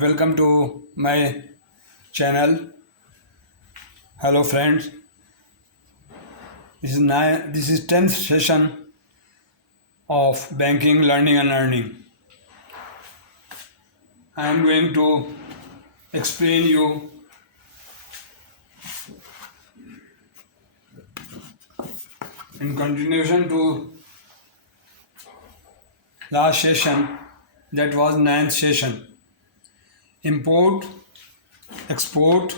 Welcome to my channel. Hello friends. This is 10th session of banking learning and earning. I am going to explain you in continuation to last session, that was 9th session. Import, export,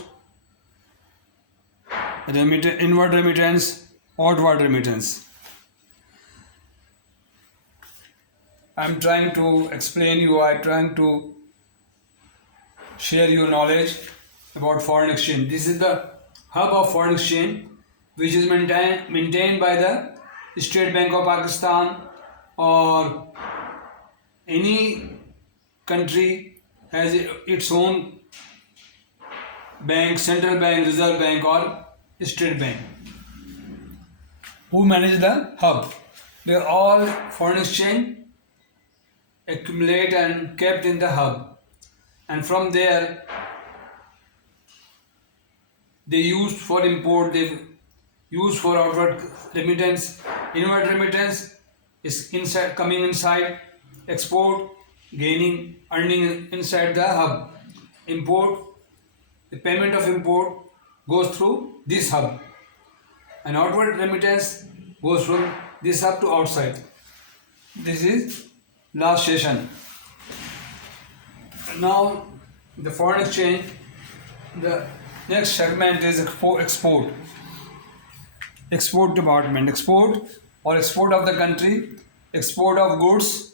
inward remittance, outward remittance. I'm trying to explain you, I'm trying to share your knowledge about foreign exchange. This is the hub of foreign exchange, which is maintained by the State Bank of Pakistan, or any country has its own bank, central bank, reserve bank, or state bank, who manage the hub, where all foreign exchange accumulate and kept in the hub, and from there they used for import, they use for outward remittance. Inward remittance is coming inside, export gaining, earning inside the hub. Import, the payment of import goes through this hub, and outward remittance goes from this hub to outside. This is last session. Now the foreign exchange, the next segment is export. Export department, export or export of the country, export of goods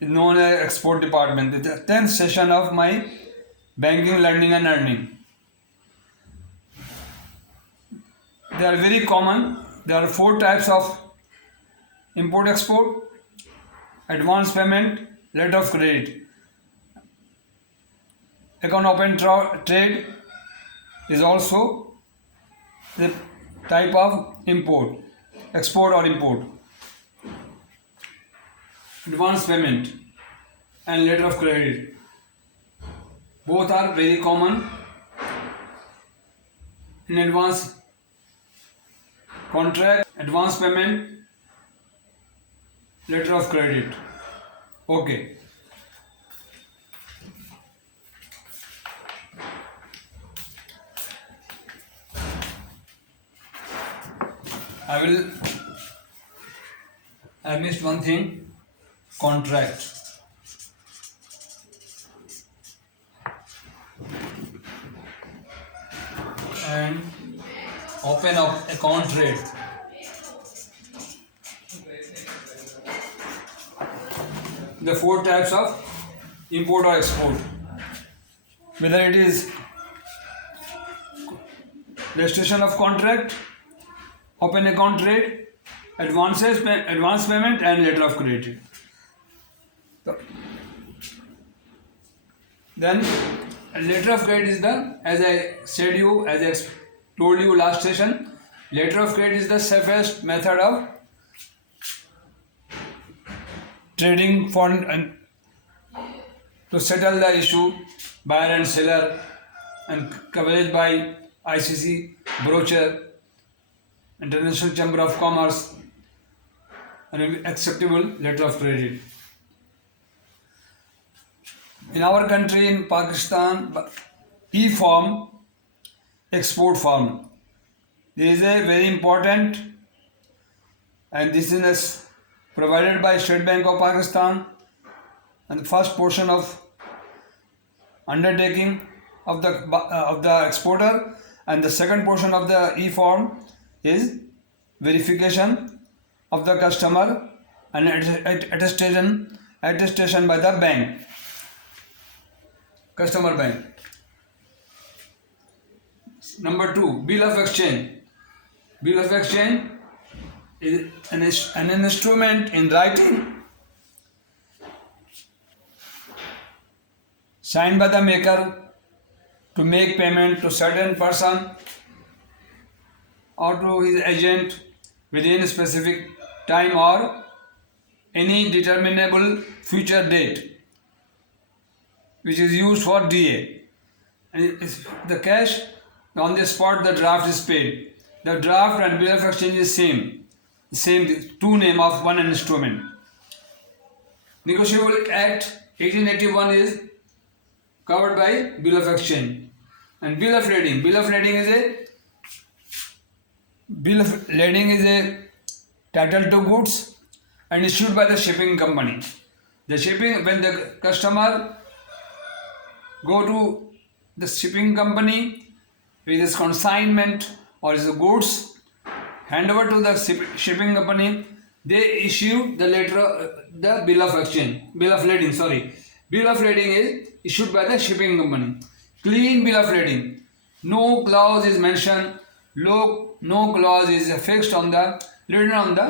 is known as export department. The 10th session of my banking learning and earning. They are very common. There are 4 types of import export: advance payment, letter of credit. Account open trade is also the type of import, export or import. Advance payment and letter of credit, both are very common. In advance contract, advance payment, letter of credit. Okay. I missed one thing: contract. And open up account trade. The 4 types of import or export, whether it is registration of contract, open account trade, advance payment, and letter of credit. Then letter of credit is the, as I told you last session, letter of credit is the safest method of trading foreign and to settle the issue, buyer and seller, and coverage by ICC, brochure, International Chamber of Commerce, and acceptable letter of credit. In our country, in Pakistan, e-form, export form, there is a very important, and this is provided by State Bank of Pakistan, and the first portion of undertaking of the exporter, and the second portion of the e-form is verification of the customer and attestation by the bank, customer bank. Number 2, bill of exchange. Bill of exchange is an instrument in writing signed by the maker to make payment to certain person or to his agent within a specific time or any determinable future date. which is used for DA. And the cash on the spot, the draft is paid. The draft and bill of exchange is same two name of one instrument. Negotiable Act 1881 is covered by bill of exchange. And bill of lading. Bill of lading is a title to goods and issued by the shipping company. When the customer go to the shipping company with his consignment or his goods, hand over to the shipping company, they issue the the bill of exchange, bill of lading. Bill of lading is issued by the shipping company. Clean bill of lading. No clause is mentioned. No clause is fixed on the written on the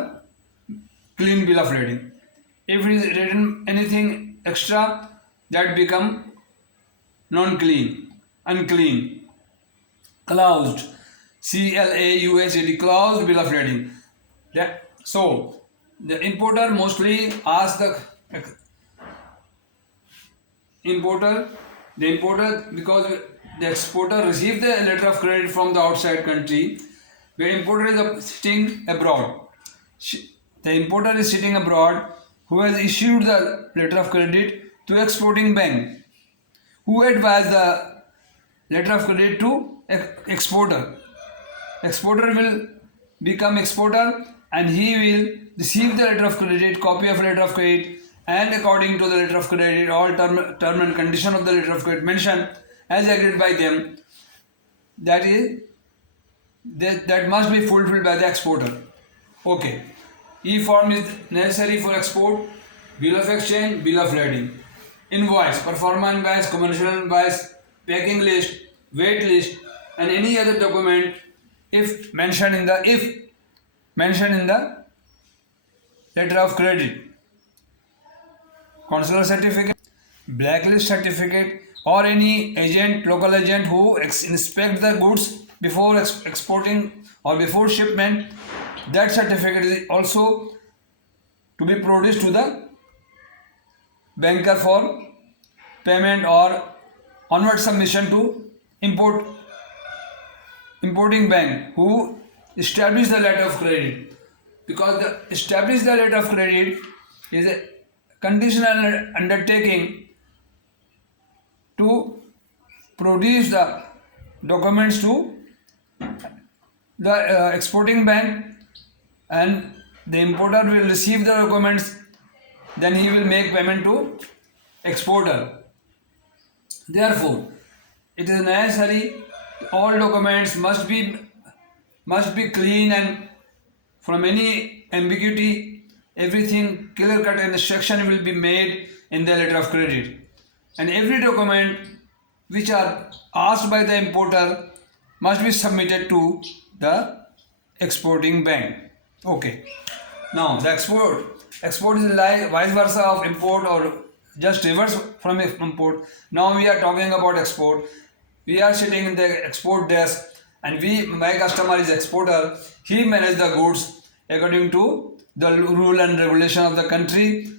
clean bill of lading. If it is written anything extra, that become non-clean, unclean, cloused, CLAUSED, cloused bill of lading. So the importer mostly asks the importer because the exporter received the letter of credit from the outside country, where importer is sitting abroad. The importer is sitting abroad who has issued the letter of credit to exporting bank, who advised the letter of credit to exporter. Exporter will become exporter and he will receive the letter of credit, copy of letter of credit, and according to the letter of credit, all term and condition of the letter of credit mentioned as agreed by them, that must be fulfilled by the exporter. Okay. E-form is necessary for export, bill of exchange, bill of lading, invoice, performance invoice, commercial invoice, packing list, weight list, and any other document if mentioned in the letter of credit, consular certificate, blacklist certificate, or any local agent who inspect the goods before exporting or before shipment. That certificate is also to be produced to the banker for payment or onward submission to importing bank who establish the letter of credit, because the establish the letter of credit is a conditional undertaking to produce the documents to the exporting bank, and the importer will receive the documents, then he will make payment to exporter. Therefore, it is necessary all documents must be clean and from any ambiguity, everything clear cut instruction will be made in the letter of credit, and every document which are asked by the importer must be submitted to the exporting bank. Okay. Now the export is like vice versa of import, or just reverse from import. Now we are talking about export. We are sitting in the export desk, and my customer is exporter. He manages the goods according to the rule and regulation of the country,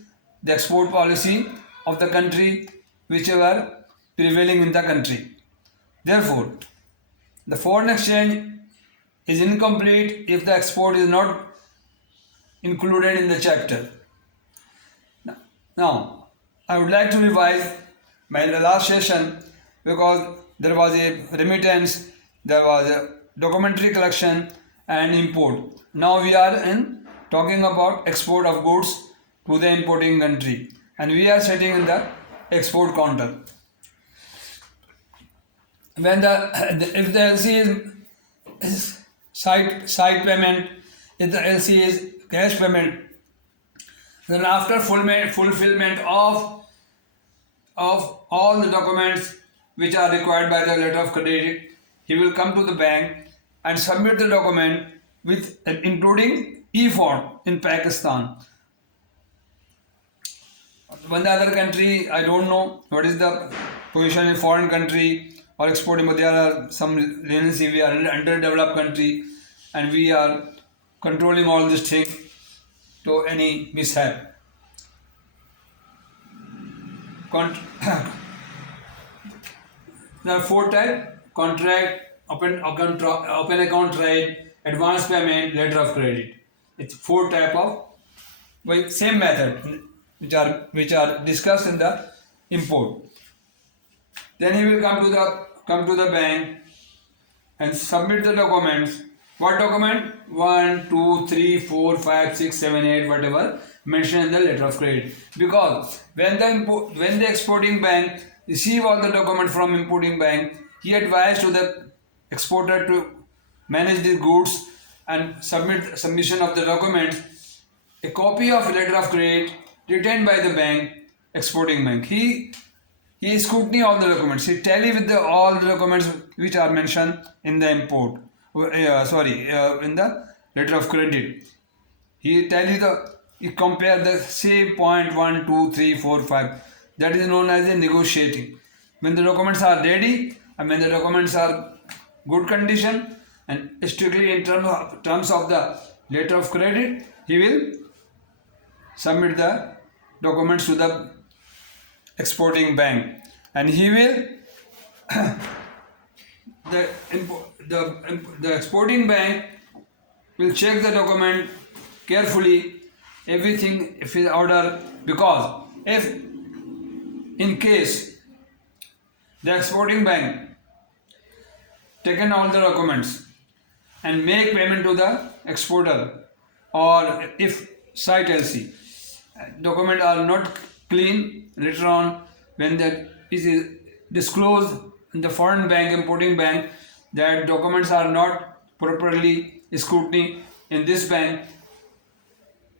the export policy of the country, whichever prevailing in the country. Therefore, the foreign exchange is incomplete if the export is not included in the chapter. Now, I would like to revise my last session, because there was a remittance, there was a documentary collection and import. Now we are talking about export of goods to the importing country, and we are sitting in the export counter. When if the LC is side payment, if the LC is cash payment, then after fulfillment of all the documents which are required by the letter of credit, he will come to the bank and submit the document with including e-form in Pakistan. One other country, I don't know what is the position in foreign country or exporting, but there are some leniency. We are an underdeveloped country and we are controlling all this thing to any mishap. There are four types: contract, open account trade, advance payment, letter of credit. It's four type of same method which are discussed in the import. Then he will come to the bank and submit the documents. What document? 1, 2, 3, 4, 5, 6, 7, 8, whatever mentioned in the letter of credit. Because when the exporting bank receive all the document from importing bank, he advised to the exporter to manage the goods and submission of the documents. A copy of letter of credit retained by the bank, exporting bank. He scrutiny all the documents. He tally with all the documents which are mentioned in the import. In the letter of credit. He compare the say point 1, 2, 3, 4, 5. That is known as a negotiating. When the documents are ready and when the documents are good condition and strictly in terms of the letter of credit, he will submit the documents to the exporting bank, and he will the exporting bank will check the document carefully, everything if in order, because if in case the exporting bank taken all the documents and make payment to the exporter, or if site LC document are not clean later on, when that is disclosed in the foreign bank, importing bank, that documents are not properly scrutiny in this bank,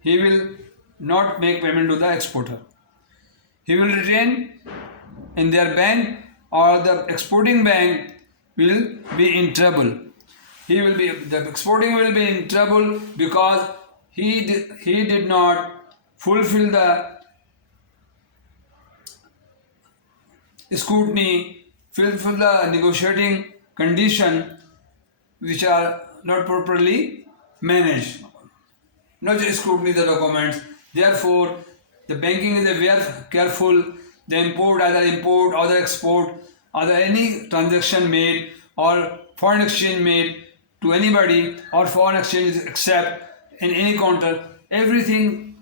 he will not make payment to the exporter. He will retain in their bank, or the exporting bank will be in trouble. The exporting will be in trouble because he did not fulfill the scrutiny, fulfill the negotiating condition which are not properly managed. Not just scrutiny the documents. Therefore, the banking is very careful. The import, either import or the export, or the any transaction made or foreign exchange made to anybody, or foreign exchange accept in any counter, everything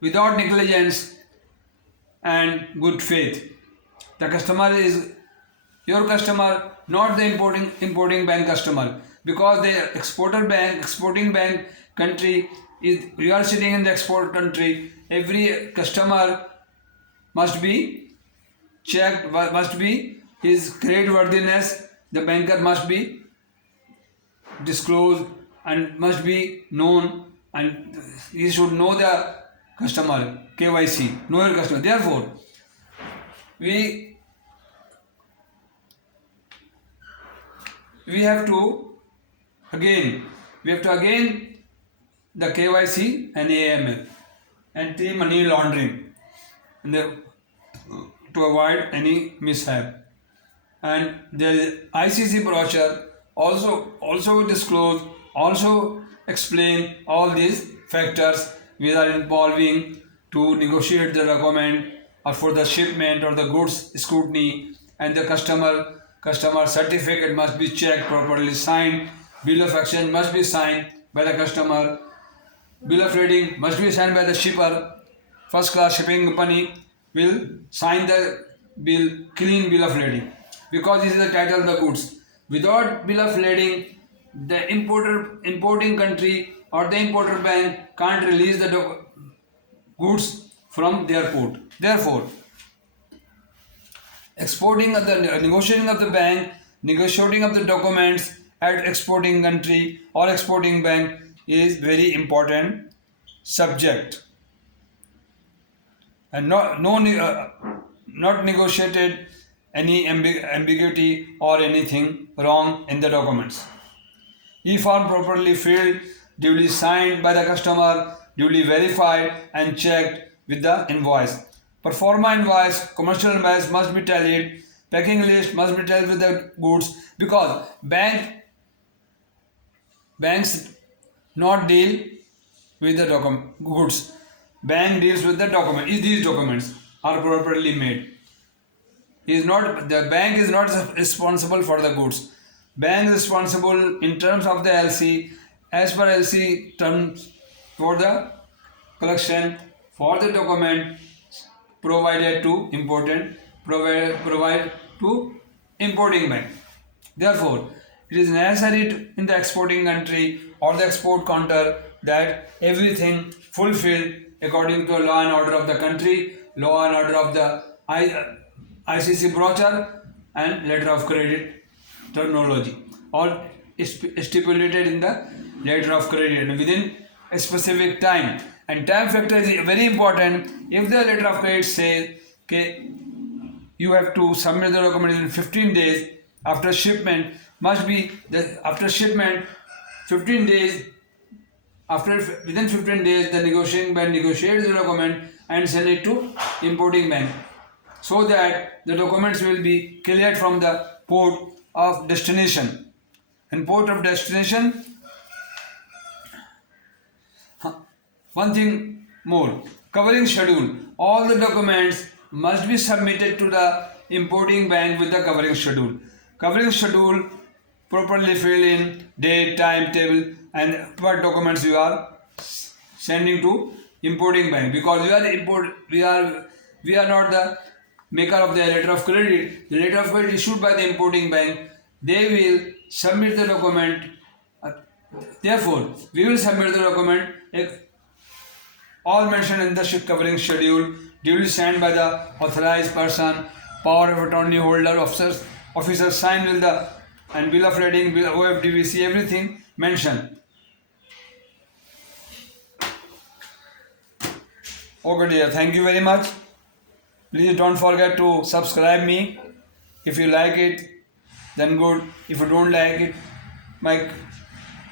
without negligence and good faith. The customer is your customer, not the importing bank customer, because the exporting bank country is, you are sitting in the export country. Every customer must be checked, must be his creditworthiness. The banker must be disclosed and must be known, and he should know the customer, KYC, know your customer. Therefore, we have to again the KYC and AML, anti-money laundering, and to avoid any mishap. And the ICC brochure also disclose, also explain all these factors which are involving to negotiate the document or for the shipment or the goods scrutiny, and the customer certificate must be checked, properly signed, bill of exchange must be signed by the customer, bill of lading must be signed by the shipper, first class shipping company will sign the clean bill of lading, because this is the title of the goods. Without bill of lading, the importing country or the importer bank can't release the goods from their port. Therefore, negotiating of the bank, negotiating of the documents at exporting country or exporting bank is very important subject, and not negotiated any ambiguity or anything wrong in the documents. E-form properly filled, duly signed by the customer, duly verified and checked with the invoice. Performa invoice, commercial invoice must be tallied, packing list must be tallied with the goods, because banks not deal with the goods. Bank deals with the document. If these documents are properly made, He is not, the bank is not responsible for the goods. Bank is responsible in terms of the LC, as per LC terms, for the collection, for the document provided to important, provide to importing bank. Therefore, it is necessary in the exporting country or the export counter that everything fulfilled according to law and order of the country, law and order of the ICC brochure and letter of credit terminology, all stipulated in the letter of credit within a specific time. And time factor is very important. If the letter of credit says okay, you have to submit the document in 15 days after shipment, must be the after shipment 15 days, after within 15 days the negotiating bank negotiates the document and send it to importing bank, so that the documents will be cleared from the port of destination. And port of destination, one thing more, covering schedule. All the documents must be submitted to the importing bank with the covering schedule. Covering schedule properly fill in date, time, table, and what documents you are sending to importing bank, because we are not the maker of the letter of credit. The letter of credit issued by the importing bank, they will submit the document. Therefore, we will submit the document all mentioned in the covering schedule, duly signed by the authorized person, power of attorney holder, officers signed with the and bill of lading, bill OFDVC, everything mentioned. Okay dear, thank you very much. Please don't forget to subscribe me. If you like it, then good. If you don't like it,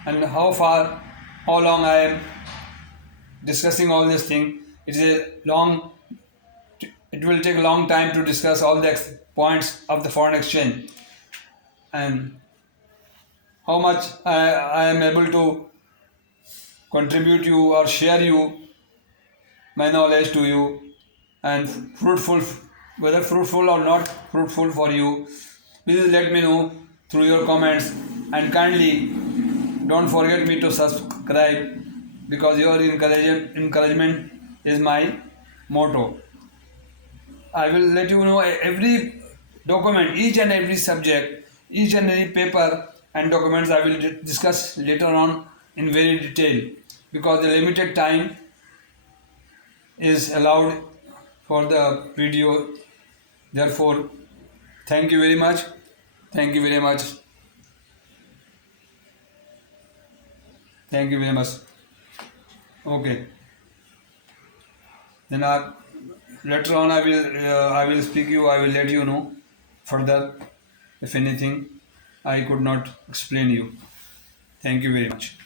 and how long I am discussing all this thing. It will take a long time to discuss all the points of the foreign exchange, and how much I am able to contribute you or share you my knowledge to you, and fruitful, whether fruitful or not fruitful for you, please let me know through your comments, and kindly don't forget me to subscribe, because your encouragement is my motto. I will let you know every document, each and every subject, each and every paper and documents I will discuss later on in very detail, because the limited time is allowed for the video. Therefore, thank you very much. Thank you very much. Thank you very much. Okay. Then later on I will speak you. I will let you know further if anything I could not explain you. Thank you very much.